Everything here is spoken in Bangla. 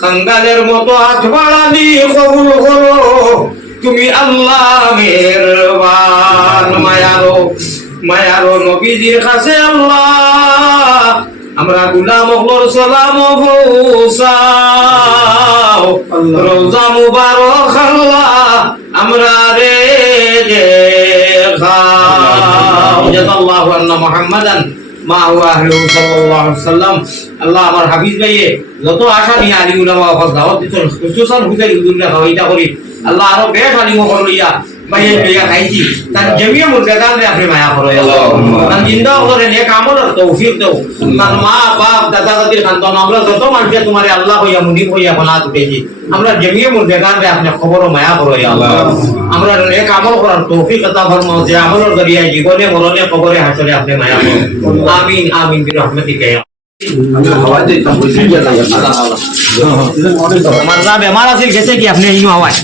খাঙ্গালের মতো হাত বাড়ালি কবুল করো তুমি আল্লাহ মেহেরবান। মায়ারো নবীজির কাছে আল্লাহ আমরা গুলাম হলোর সালাম পৌঁছাও। রোজা মুবারক আল্লাহ আমরা রে দেখাও। জাযাল্লাহু আন্না মুহাম্মাদান মা হুয়া আহলুহু সাল্লাল্লাহু আলাইহি ওয়াসাল্লাম। আল্লাহ আমার হাফিজ ভাইয়ে যত আশা নিয়ে আলিম উলামা ওয়াজ দাওয়াত দিতেন খুশুসান হুদাই হুজুররা খাওয়াইতা করি আল্লাহ আরো বেশ আলিম করইয়া ভাইয়ে বেয়া খাইছি তার জমিয়ে মুরগাদান রে আপনি মায়া করো আল্লাহ তার জিন্দা করে নেক আমলের তৌফিক দাও। তার মা বাপ দাদা দাদির খানদান আমরা যত মানুষ তোমারে আল্লাহ হইয়া মুনিব হইয়া বনাত উঠেছি আমরা জমিয়ে মুরগাদান রে আপনি খবর মায়া করো আল্লাহ। আমরা নেক আমল করার তৌফিক আতা ফরমাও যে আমলের জরিয়ায় জীবনে মরণে কবরে হাসরে আপনি মায়া করো। আমিন আমিন বিরহমাতিকা। আমার যা বেমার আছিল গেছে কি আপনি ইনো আওয়াজ